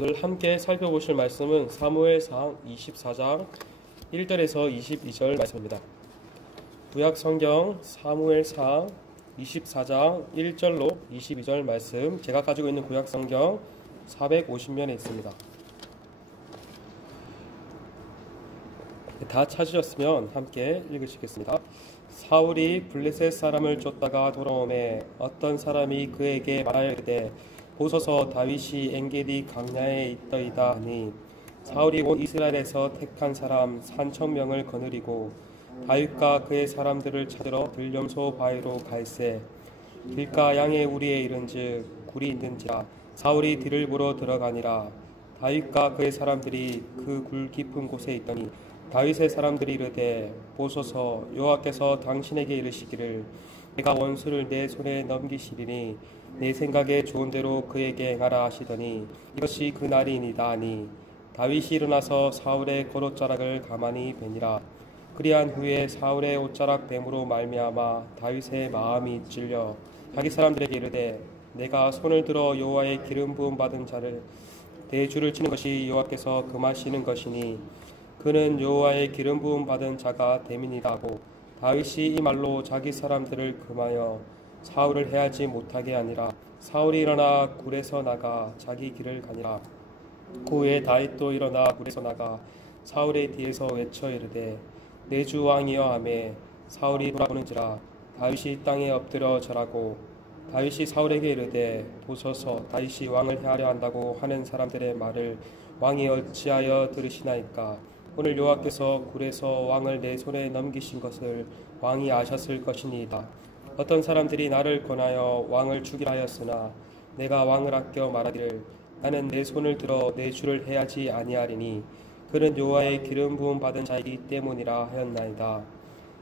오늘 함께 살펴보실 말씀은 사무엘상 24장 1절에서 22절 말씀입니다. 구약 성경 사무엘상 24장 1절로 22절 말씀, 제가 가지고 있는 구약 성경 450면에 있습니다. 다 찾으셨으면 함께 읽으시겠습니다. 사울이 블레셋 사람을 쫓다가 돌아오매 어떤 사람이 그에게 말하여 이르되 보소서 다윗이 엔게디 강야에 있더이다 하니 사울이 온 이스라엘에서 택한 사람 3,000명을 거느리고 다윗과 그의 사람들을 찾으러 들염소 바위로 갈새 길가 양의 우리에 이른즉 굴이 있는지라 사울이 뒤를 보러 들어가니라. 다윗과 그의 사람들이 그 굴 깊은 곳에 있더니 다윗의 사람들이 이르되 보소서 여호와께서 당신에게 이르시기를 내가 원수를 내 손에 넘기시리니 내 생각에 좋은 대로 그에게 행하라 하시더니 이것이 그 날이니이다 하니 다윗이 일어나서 사울의 겉옷자락을 가만히 베니라. 그리한 후에 사울의 옷자락 뱀으로 말미암아 다윗의 마음이 찔려 자기 사람들에게 이르되 내가 손을 들어 여호와의 기름 부음 받은 자를 대주를 치는 것이 여호와께서 금하시는 것이니 그는 여호와의 기름 부음 받은 자가 됨이니라 하고 다윗이 이 말로 자기 사람들을 금하여 사울을 해하지 못하게 하니라. 사울이 일어나 굴에서 나가 자기 길을 가니라. 그 후에 다윗도 일어나 굴에서 나가 사울의 뒤에서 외쳐 이르되 내 주 왕이여 하매 사울이 돌아보는지라 다윗이 땅에 엎드려 절하고 다윗이 사울에게 이르되 보소서 다윗이 왕을 해하려 한다고 하는 사람들의 말을 왕이 어찌하여 들으시나이까. 오늘 여호와께서 굴에서 왕을 내 손에 넘기신 것을 왕이 아셨을 것이니이다. 어떤 사람들이 나를 권하여 왕을 죽이라 하였으나 내가 왕을 아껴 말하기를 나는 내 손을 들어 내 주를 해하지 아니하리니 그는 여호와의 기름 부음 받은 자이기 때문이라 하였나이다.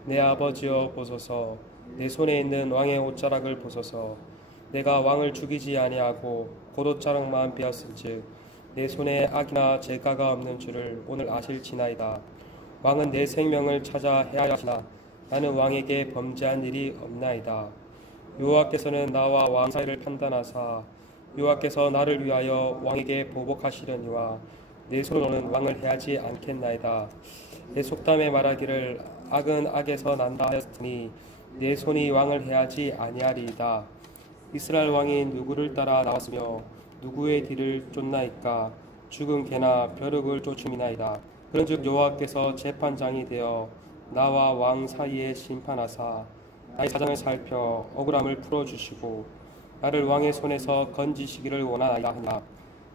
내 아버지여 보소서 내 손에 있는 왕의 옷자락을 보소서. 내가 왕을 죽이지 아니하고 겉옷자락만 베었은즉 내 손에 악이나 죄가가 없는 줄을 오늘 아실지나이다. 왕은 내 생명을 찾아 해하려 하시나 나는 왕에게 범죄한 일이 없나이다. 여호와께서는 나와 왕 사이를 판단하사 여호와께서 나를 위하여 왕에게 보복하시려니와 내 손으로는 왕을 해하지 않겠나이다. 내 속담에 말하기를 악은 악에서 난다 하였으니 내 손이 왕을 해하지 아니하리이다. 이스라엘 왕이 누구를 따라 나왔으며 누구의 뒤를 쫓나이까. 죽은 개나 벼룩을 쫓음이나이다. 그런즉 여호와께서 재판장이 되어 나와 왕 사이에 심판하사 나의 사정을 살펴 억울함을 풀어주시고 나를 왕의 손에서 건지시기를 원하나이다 하니라.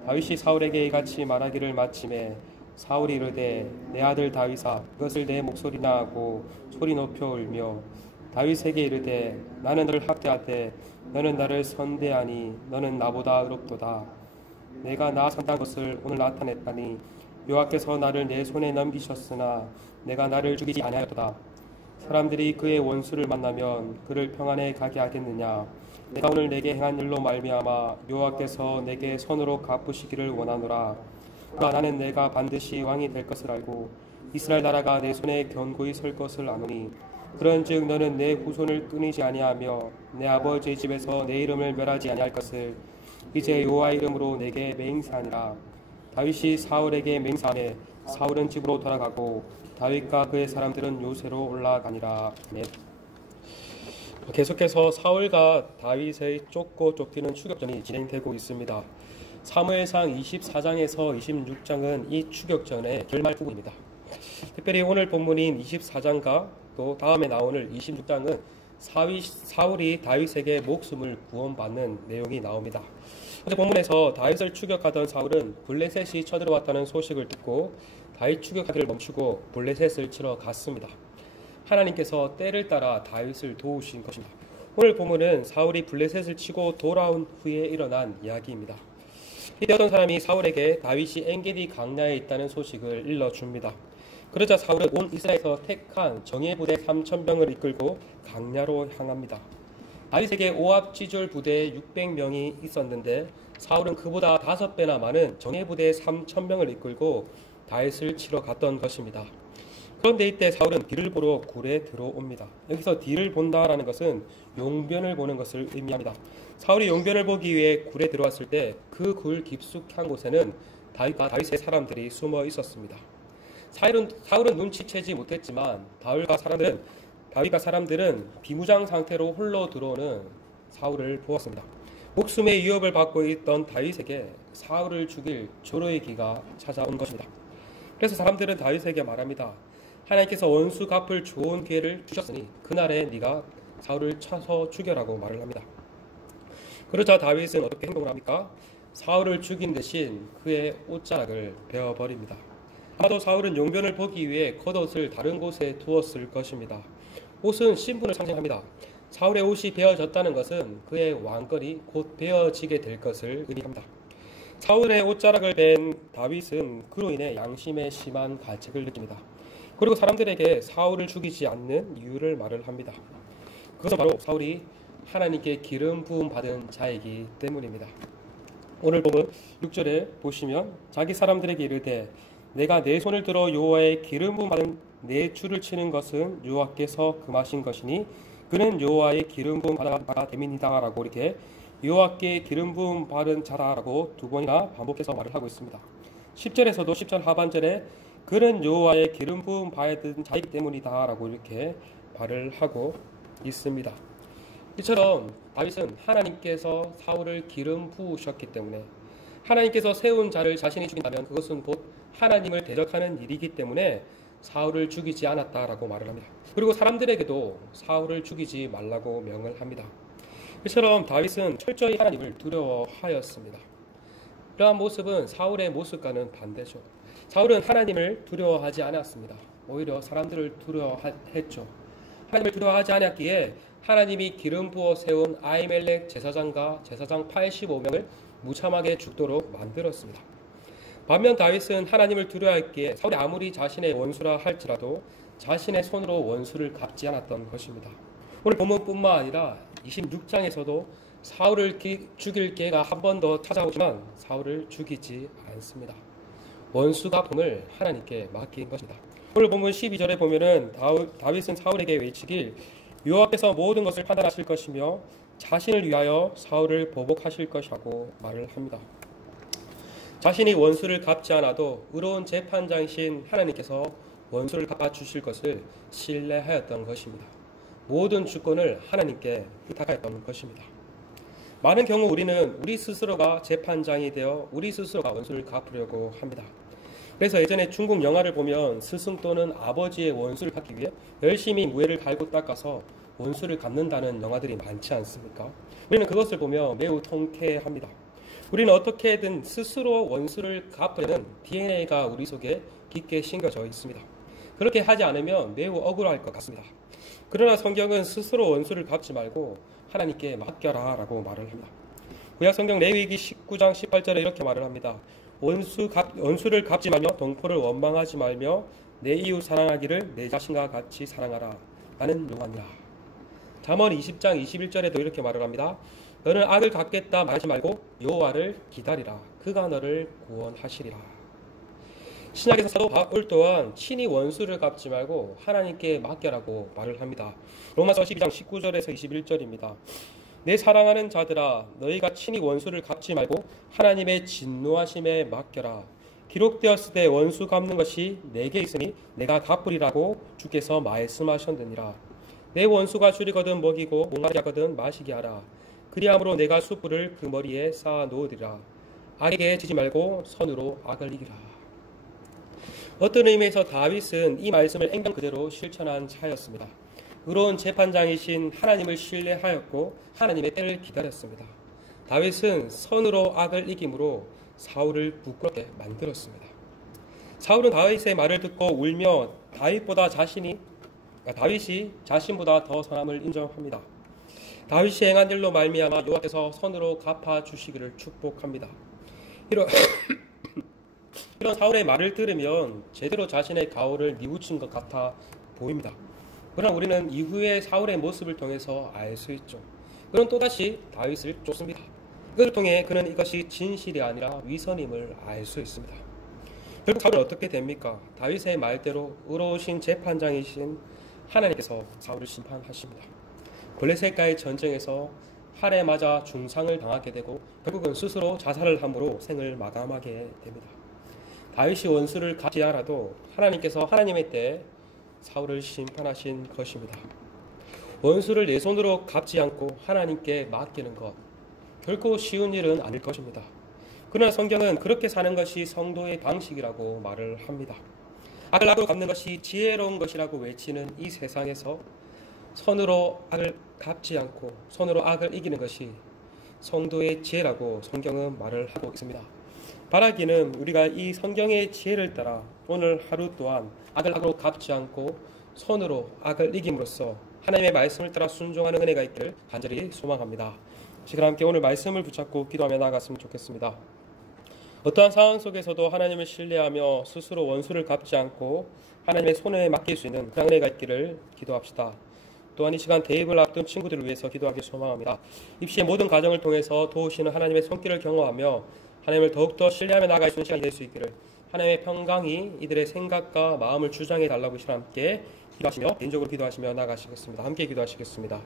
다윗이 사울에게 이같이 말하기를 마침에 사울이 이르되 내 아들 다윗아 이것을 내 목소리나 하고 소리 높여 울며 다윗에게 이르되 나는 너를 학대하되 너는 나를 선대하니 너는 나보다 의롭도다. 내가 나 산다는 것을 오늘 나타냈다니 여호와께서 나를 내 손에 넘기셨으나 내가 나를 죽이지 아니하였도다. 사람들이 그의 원수를 만나면 그를 평안에 가게 하겠느냐. 내가 오늘 내게 행한 일로 말미암아 여호와께서 내게 손으로 갚으시기를 원하노라. 그러나 나는 내가 반드시 왕이 될 것을 알고 이스라엘 나라가 내 손에 견고히 설 것을 아노니 그런즉 너는 내 후손을 끊이지 아니하며 내 아버지의 집에서 내 이름을 멸하지 아니할 것을 이제 여호와의 이름으로 내게 맹세하니라. 다윗이 사울에게 맹세하매 사울은 집으로 돌아가고 다윗과 그의 사람들은 요새로 올라가니라. 네. 계속해서 사울과 다윗의 쫓고 쫓기는 추격전이 진행되고 있습니다. 사무엘상 24장에서 26장은 이 추격전의 결말 부분입니다. 특별히 오늘 본문인 24장과 또 다음에 나오는 26장은 사울이 다윗에게 목숨을 구원받는 내용이 나옵니다. 어제 본문에서 다윗을 추격하던 사울은 블레셋이 쳐들어왔다는 소식을 듣고 다윗 추격하기를 멈추고 블레셋을 치러 갔습니다. 하나님께서 때를 따라 다윗을 도우신 것입니다. 오늘 본문은 사울이 블레셋을 치고 돌아온 후에 일어난 이야기입니다. 이때 어떤 사람이 사울에게 다윗이 엔게디 강야에 있다는 소식을 일러줍니다. 그러자 사울은 온 이스라엘에서 택한 정예부대 3,000명을 이끌고 강야로 향합니다. 다윗에게 오압지졸 부대 600명이 있었는데 사울은 그보다 5배나 많은 정예부대 3,000명을 이끌고 다윗을 치러 갔던 것입니다. 그런데 이때 사울은 뒤를 보러 굴에 들어옵니다. 여기서 뒤를 본다라는 것은 용변을 보는 것을 의미합니다. 사울이 용변을 보기 위해 굴에 들어왔을 때 그 굴 깊숙한 곳에는 다윗과 다윗의 사람들이 숨어 있었습니다. 사울은 눈치채지 못했지만 다윗과 사람들은 비무장 상태로 홀로 들어오는 사울을 보았습니다. 목숨의 위협을 받고 있던 다윗에게 사울을 죽일 조로의 기가 찾아온 것입니다. 그래서 사람들은 다윗에게 말합니다. 하나님께서 원수 갚을 좋은 기회를 주셨으니 그날에 네가 사울을 쳐서 죽여라고 말을 합니다. 그러자 다윗은 어떻게 행동을 합니까? 사울을 죽인 대신 그의 옷자락을 베어버립니다. 아마도 사울은 용변을 보기 위해 겉옷을 다른 곳에 두었을 것입니다. 옷은 신분을 상징합니다. 사울의 옷이 베어졌다는 것은 그의 왕권이 곧 베어지게 될 것을 의미합니다. 사울의 옷자락을 벤 다윗은 그로 인해 양심에 심한 가책을 느낍니다. 그리고 사람들에게 사울을 죽이지 않는 이유를 말을 합니다. 그것은 바로 사울이 하나님께 기름 부음 받은 자이기 때문입니다. 오늘 본문 6절에 보시면 자기 사람들에게 이르되 내가 내 손을 들어 여호와의 기름 부음 받은 내 줄을 치는 것은 여호와께서 금하신 것이니 그는 여호와의 기름 부음 받은 자가 됨이니라 라고 이렇게 여호와께 기름 부음 받은 자라라고 두 번이나 반복해서 말을 하고 있습니다. 10절에서도 10절 하반절에 그는 여호와의 기름 부음 받은 자이기 때문이다 라고 이렇게 말을 하고 있습니다. 이처럼 다윗은 하나님께서 사울을 기름 부으셨기 때문에 하나님께서 세운 자를 자신이 죽인다면 그것은 곧 하나님을 대적하는 일이기 때문에 사울을 죽이지 않았다라고 말을 합니다. 그리고 사람들에게도 사울을 죽이지 말라고 명을 합니다. 이처럼 다윗은 철저히 하나님을 두려워하였습니다. 이러한 모습은 사울의 모습과는 반대죠. 사울은 하나님을 두려워하지 않았습니다. 오히려 사람들을 두려워했죠. 하나님을 두려워하지 않았기에 하나님이 기름 부어 세운 아히멜렉 제사장과 제사장 85명을 무참하게 죽도록 만들었습니다. 반면 다윗은 하나님을 두려워했기에 사울이 아무리 자신의 원수라 할지라도 자신의 손으로 원수를 갚지 않았던 것입니다. 오늘 본문뿐만 아니라 26장에서도 사울을 죽일 기회가 한 번 더 찾아오지만 사울을 죽이지 않습니다. 원수 갚음을 하나님께 맡긴 것입니다. 오늘 본문 12절에 보면은 다윗은 사울에게 외치길 여호와께서 모든 것을 판단하실 것이며 자신을 위하여 사울을 보복하실 것이라고 말을 합니다. 자신이 원수를 갚지 않아도 의로운 재판장이신 하나님께서 원수를 갚아주실 것을 신뢰하였던 것입니다. 모든 주권을 하나님께 부탁하였던 것입니다. 많은 경우 우리는 우리 스스로가 재판장이 되어 우리 스스로가 원수를 갚으려고 합니다. 그래서 예전에 중국 영화를 보면 스승 또는 아버지의 원수를 갚기 위해 열심히 무예를 갈고 닦아서 원수를 갚는다는 영화들이 많지 않습니까? 우리는 그것을 보며 매우 통쾌합니다. 우리는 어떻게든 스스로 원수를 갚으려는 DNA가 우리 속에 깊게 심겨져 있습니다. 그렇게 하지 않으면 매우 억울할 것 같습니다. 그러나 성경은 스스로 원수를 갚지 말고 하나님께 맡겨라 라고 말을 합니다. 구약 성경 레위기 19장 18절에 이렇게 말을 합니다. 원수를 갚지 말며 동포를 원망하지 말며 내 이웃 사랑하기를 내 자신과 같이 사랑하라. 나는 여호와니라. 잠언 20장 21절에도 이렇게 말을 합니다. 너는 악을 갚겠다 말하지 말고 여호와를 기다리라. 그가 너를 구원하시리라. 신약에서 사도 바울 또한 친히 원수를 갚지 말고 하나님께 맡겨라고 말을 합니다. 로마서 12장 19절에서 21절입니다. 내 사랑하는 자들아 너희가 친히 원수를 갚지 말고 하나님의 진노하심에 맡겨라. 기록되었을 때 원수 갚는 것이 내게 있으니 내가 갚으리라고 주께서 말씀하셨느니라. 내 원수가 줄이거든 먹이고 목마르게 하거든 마시게 하라. 그리함으로 내가 숯불을 그 머리에 쌓아 놓으리라. 악에게 지지 말고 선으로 악을 이기라. 어떤 의미에서 다윗은 이 말씀을 행동 그대로 실천한 자였습니다. 의로운 재판장이신 하나님을 신뢰하였고 하나님의 때를 기다렸습니다. 다윗은 선으로 악을 이김으로 사울을 부끄럽게 만들었습니다. 사울은 다윗의 말을 듣고 울며 다윗이 자신보다 더 선함을 인정합니다. 다윗이 행한 일로 말미암아 여호와께서 선으로 갚아 주시기를 축복합니다. 이런 사울의 말을 들으면 제대로 자신의 가오를 뉘우친 것 같아 보입니다. 그러나 우리는 이후의 사울의 모습을 통해서 알 수 있죠. 그는 또다시 다윗을 쫓습니다. 이것을 통해 그는 이것이 진실이 아니라 위선임을 알 수 있습니다. 결국 사울은 어떻게 됩니까? 다윗의 말대로 의로우신 재판장이신 하나님께서 사울을 심판하십니다. 블레셋과의 전쟁에서 활에 맞아 중상을 당하게 되고 결국은 스스로 자살을 함으로 생을 마감하게 됩니다. 다윗이 원수를 갚지 않아도 하나님께서 하나님의 때에 사울을 심판하신 것입니다. 원수를 내 손으로 갚지 않고 하나님께 맡기는 것, 결코 쉬운 일은 아닐 것입니다. 그러나 성경은 그렇게 사는 것이 성도의 방식이라고 말을 합니다. 악을 악으로 갚는 것이 지혜로운 것이라고 외치는 이 세상에서 손으로 악을 갚지 않고 손으로 악을 이기는 것이 성도의 지혜라고 성경은 말을 하고 있습니다. 바라기는 우리가 이 성경의 지혜를 따라 오늘 하루 또한 악을 악으로 갚지 않고 손으로 악을 이김으로써 하나님의 말씀을 따라 순종하는 은혜가 있기를 간절히 소망합니다. 지금 함께 오늘 말씀을 붙잡고 기도하며 나아갔으면 좋겠습니다. 어떠한 상황 속에서도 하나님을 신뢰하며 스스로 원수를 갚지 않고 하나님의 손에 맡길 수 있는 그런 은혜가 있기를 기도합시다. 또한 이 시간 대입을 앞둔 친구들을 위해서 기도하기 소망합니다. 입시의 모든 과정을 통해서 도우시는 하나님의 손길을 경험하며 하나님을 더욱더 신뢰하며 나아갈 수 있는 시간이 될 수 있기를, 하나님의 평강이 이들의 생각과 마음을 주장해 달라고 이 시간 함께 기도하시며 개인적으로 기도하시며 나아가시겠습니다. 함께 기도하시겠습니다.